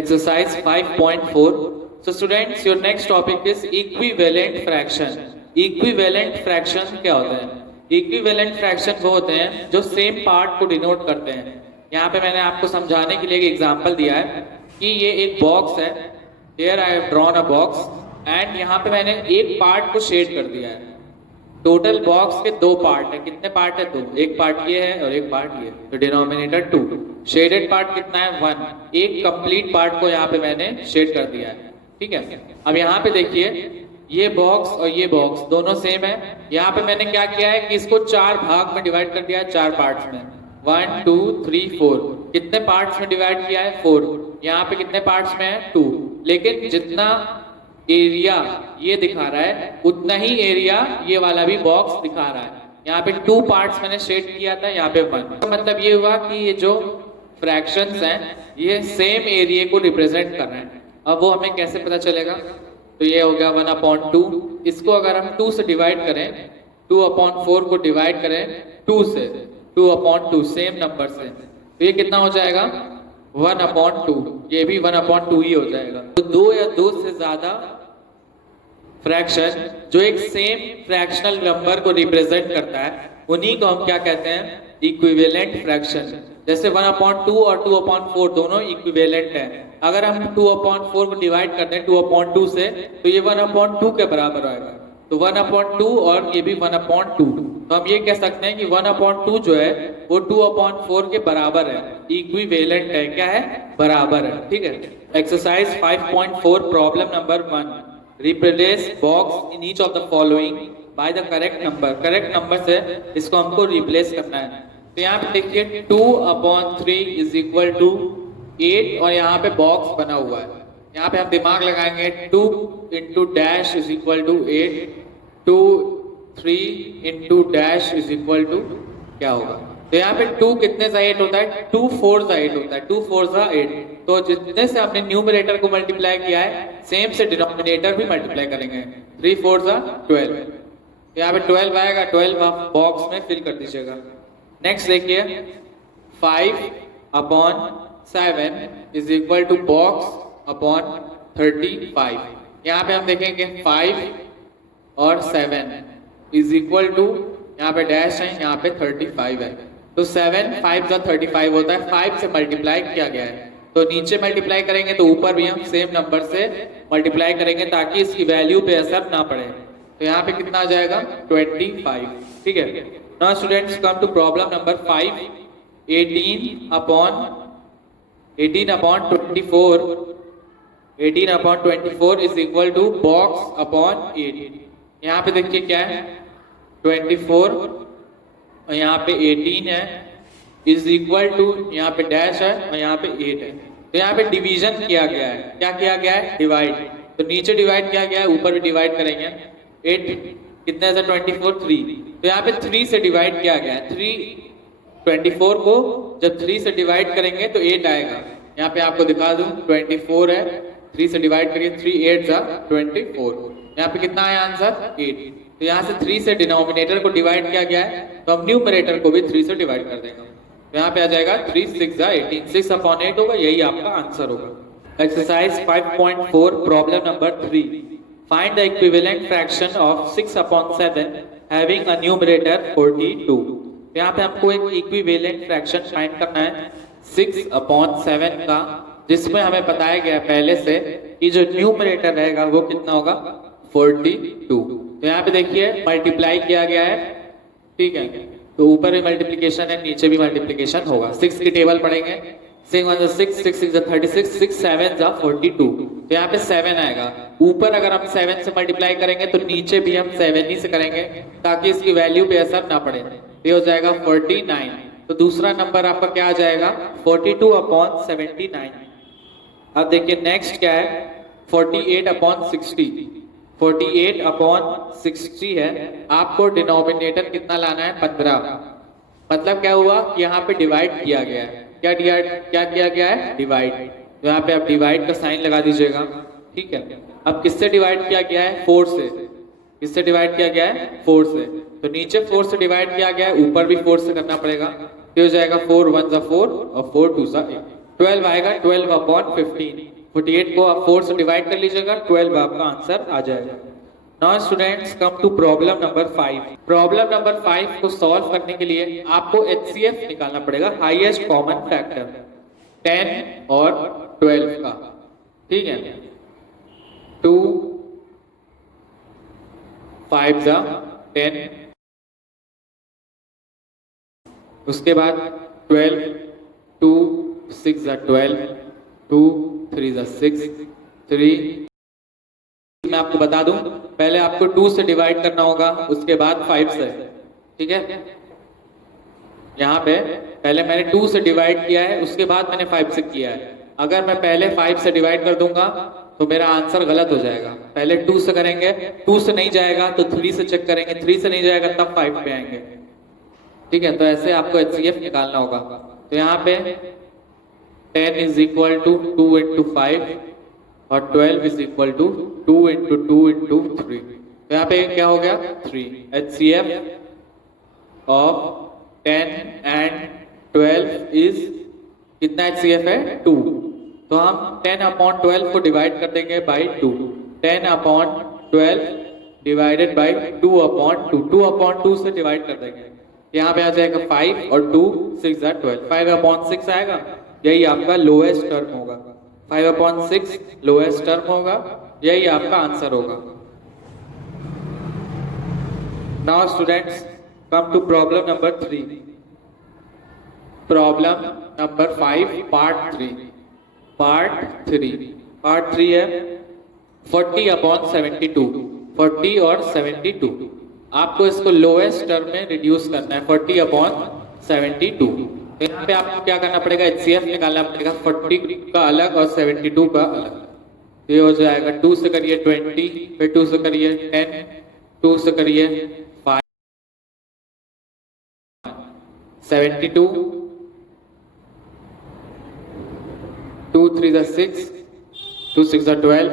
Exercise 5.4. So students, your next topic is equivalent fraction. Equivalent fraction क्या होता है? Equivalent fraction वो होते हैं जो सेम पार्ट को डिनोट करते हैं। यहाँ पे मैंने आपको समझाने के लिए एक एग्जांपल दिया है कि ये एक बॉक्स है। Here I have drawn a box and यहाँ पे मैंने एक पार्ट को शेड कर दिया है। टोटल बॉक्स के दो पार्ट है। कितने पार्ट है? दो। एक पार्ट ये है और एक पार्ट ये, तो डिनोमिनेटर 2। शेडेड पार्ट कितना है? 1। एक कंप्लीट पार्ट को यहाँ पे मैंने शेड कर दिया है। ठीक है, अब यहाँ पे देखिए ये बॉक्स और ये बॉक्स दोनों सेम है। यहाँ पे मैंने क्या किया है कि इसको 4 भाग में डिवाइड कर दिया है, 4 पार्ट्स में। 1 2 3 4। कितने पार्ट्स में डिवाइड किया है? 4। यहाँ पे कितने पार्ट्स में है? 2। लेकिन जितना एरिया ये दिखा रहा है उतना ही एरिया ये वाला भी बॉक्स दिखा रहा है। यहाँ पे 2 पार्ट्स मैंने शेड किया था, यहाँ पे 1। तो मतलब ये हुआ कि ये जो फ्रैक्शंस हैं ये सेम एरिया को रिप्रेजेंट कर रहे हैं। अब वो हमें कैसे पता चलेगा? तो ये हो गया 1/2। इसको अगर हम 2 से डिवाइड करें, 2/4 को डिवाइड करें 2 से, 2/2 सेम नंबर से, तो ये कितना हो जाएगा? 1/2। ये भी 1/2 ही हो जाएगा। तो 2 या 2 से ज्यादा फ्रैक्शन जो एक सेम फ्रैक्शनल नंबर को रिप्रेजेंट करता है उन्हीं को हम क्या कहते हैं? Equivalent fraction. जैसे 1/2 और 2/4 दोनों इक्विवेलेंट हैं। अगर हम 2/4 को डिवाइड कर दें 2/2 से तो ये 1/2 के बराबर आएगा। तो 1/2 और ये भी 1/2। तो हम ये कह सकते हैं कि 1/2 जो है वो 2/4 के बराबर है, इक्विवेलेंट है। क्या है? बराबर है। ठीक है। Exercise 5.4 problem number 1। Replace box in each of the following by the correct number. Correct number से इसको हमको रिप्लेस करना है। तो यहाँ पे देखिए 2/3 इज इक्वल टू 8 और यहाँ पे बॉक्स बना हुआ है। यहाँ पे हम दिमाग लगाएंगे 2 into dash is equal to 8, 2 3 into dash is equal to क्या होगा? तो यहाँ पे 2 कितने सा 8 होता है? 2 4 सा 8 होता है। 2 4 सा 8। तो जितने से हमने न्यूमरेटर को मल्टीप्लाई किया है सेम से डिनोमिनेटर भी मल्टीप्लाई करेंगे। 3 4 सा 12। यहाँ पे 12 आएगा, 12 आप बॉक्स में फिल कर दीजिएगा। नेक्स्ट देखिए 5/7 इज इक्वल टू box/35। यहाँ पे हम देखेंगे 5 और 7 इज इक्वल टू, यहाँ पे डैश है, यहाँ पे 35 है। तो 7 5 × 35 होता है। 5 से मल्टीप्लाई किया गया है तो नीचे मल्टीप्लाई करेंगे तो ऊपर भी हम सेम नंबर से मल्टीप्लाई करेंगे ताकि इसकी वैल्यू पे असर ना पड़े। तो यहाँ पे कितना आ जाएगा? 25। ठीक है। Now students come to problem number 5। 18/24 is equal to box/8। यहाँ पे देखिए क्या है? 24 और यहाँ पे 18 है इज इक्वल टू, यहाँ पे डैश है और यहाँ पे 8 है। तो यहाँ पे डिवीजन किया गया है। क्या किया गया है? डिवाइड। तो नीचे डिवाइड किया गया है, ऊपर भी डिवाइड करेंगे। 8 कितने से? 24 3। तो यहाँ पे 3 से डिवाइड किया गया है। 24 को जब 3 से डिवाइड करेंगे तो 8 आएगा। यहाँ पे आपको दिखा दूं 24 है, 3 से डिवाइड करिए, 3 8 सा 24। यहाँ पे कितना आया आंसर? 8। तो यहाँ से 3 से डिनोमिनेटर को डिवाइड किया गया है तो हम न्यूमरेटर को भी 3 से डिवाइड कर देंगे। तो यहाँ पे आ जाएगा 3 6 सा 18, 6/8 होगा। यही आपका आंसर होगा। Exercise 5.4 problem number 3। Find the equivalent fraction of 6/7 having a numerator 42। यहाँ पे हमको एक इक्विवेलेंट फ्रैक्शन फाइंड करना है 6/7 का, जिसमें हमें बताया गया पहले से कि जो न्यूमरेटर रहेगा वो कितना होगा? 42। तो यहाँ पे देखिए मल्टीप्लाई किया गया है। ठीक है, तो ऊपर भी मल्टीप्लिकेशन है, नीचे भी मल्टीप्लिकेशन होगा। 6 की टेबल पढ़ेंगे। 6 1 6, 6 6 36, 6 7 42। तो यहाँ पे 7 आएगा। ऊपर अगर हम 7 से मल्टीप्लाई करेंगे तो नीचे भी हम 7 ही से करेंगे ताकि इसकी वैल्यू पे असर ना पड़े। ये हो जाएगा 49। तो दूसरा नंबर आपका क्या आ जाएगा? 42/79। अब देखिए नेक्स्ट क्या है? 48/60। 48/60 है। आपको डिनोमिनेटर कितना लाना है? 15। मतलब क्या हुआ कि यहाँ पे डिवाइड किया गया है। क्या किया गया है? डिवाइड। तो यहाँ पे आप डिवाइड का साइन लगा दीजिएगा। ठीक है। अब किससे डिवाइड किया गया है? 4 से। किससे डिवाइड किया गया है? 4 से। तो नीचे 4 से डिवाइड किया गया है, ऊपर भी 4 से करना पड़ेगा। तो हो जाएगा 4 1 सा 4 और 4 2 सा 8। 12 आएगा 12/15। 48 को आप 4 से डिवाइड कर लीजिएगा, 12 आपका आंसर आ जाएगा। Now students come to problem number 5। Problem number 5 को सॉल्व करने के लिए आपको HCF निकालना पड़ेगा, हाईएस्ट कॉमन फैक्टर 10 और 12 का। ठीक है, 2 5 जा 10, उसके बाद 12, 2 6 जा 12, 2 3 जा 6, 3। मैं आपको बता दूं, पहले आपको 2 से डिवाइड करना होगा, उसके बाद 5 से। ठीक है, यहाँ पे पहले मैंने 2 से डिवाइड किया है, उसके बाद मैंने 5 से किया है। अगर मैं पहले 5 से डिवाइड कर दूंगा तो मेरा आंसर गलत हो जाएगा। पहले 2 से करेंगे, 2 से नहीं जाएगा तो 3 से चेक करेंगे, 3 से नहीं जाएगा तब 5 पे आएंगे। ठीक है, तो ऐसे आपको HCF निकालना होगा। तो यहाँ पे 10 इज इक्वल टू 2 इंटू 5 और 12 is equal to 2 into 2 into 3। तो यहाँ पे क्या हो गया 3। HCF ऑफ 10 एंड 12 इज कितना HCF है 2। तो हम 10/12 को डिवाइड कर देंगे बाई 2। 10/12 divided by 2/2। 2/2 से डिवाइड कर देंगे, यहाँ पे आ जाएगा 5 और 2 6 जा 12। 5/6 आएगा, यही आपका लोएस्ट टर्म होगा। 5/6 लोएस्ट टर्म होगा, यही आपका आंसर होगा। Now students come to problem number 3। Problem number 5 part 3। Part 3 है 40/72। 40 और 72 आपको इसको लोएस्ट टर्म में रिड्यूस करना है, 40/72। तो यहाँ पे आपको क्या करना पड़ेगा, HCF निकालना पड़ेगा, 40 का अलग और 72 का अलग। तो ये हो जाएगा 2 से करिए 20, फिर 2 से करिए 10, 2 से करिए 5, 72, 2 3 जा 6, 2 6 जा 12,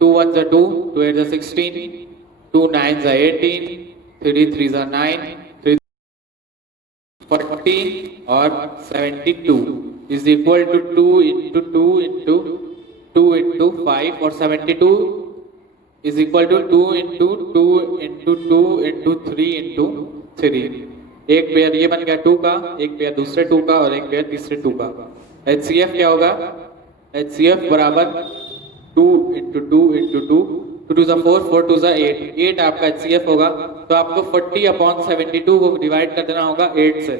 2 1 जा 2, 2 8 जा 16, 2 9 जा 18, 3 3 जा 9, 3 40 और 72 is equal to 2 into 2 into 2 into 5 और 72 is equal to 2 into 2 into 2 into 3 into 3। एक पेयर ये बन गया 2 का, एक पेयर दूसरे 2 का और एक पेयर तीसरे 2 का। HCF क्या होगा, HCF बराबर 2 इंटू 2 इंटू 2, 2 2 जा 4, 4 2 जा 8, 8 आपका HCF होगा। तो आपको 40/72 को डिवाइड कर देना होगा 8 से।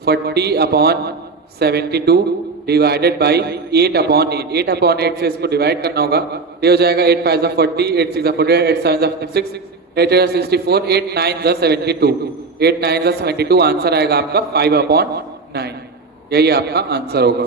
40/72 डिवाइडेड बाई 8/8, 8/8 से इसको डिवाइड करना होगा। ये हो जाएगा 8 5 जा 40, 8 6 जा 48, 8 7 जा 56, 8 8 जा 64, 8 9 जा 72, 8 9 जा 72 आंसर आएगा आपका 5/9। यही आपका आंसर होगा।